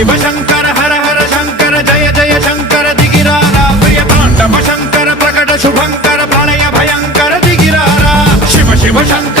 शिव शंकर हर हर शंकर जय जय शंकर दिगिरारा प्रिय तांडव शंकर प्रकट शुभंकर प्रलय भयंकर दिगिरारा शिव शिव शंकर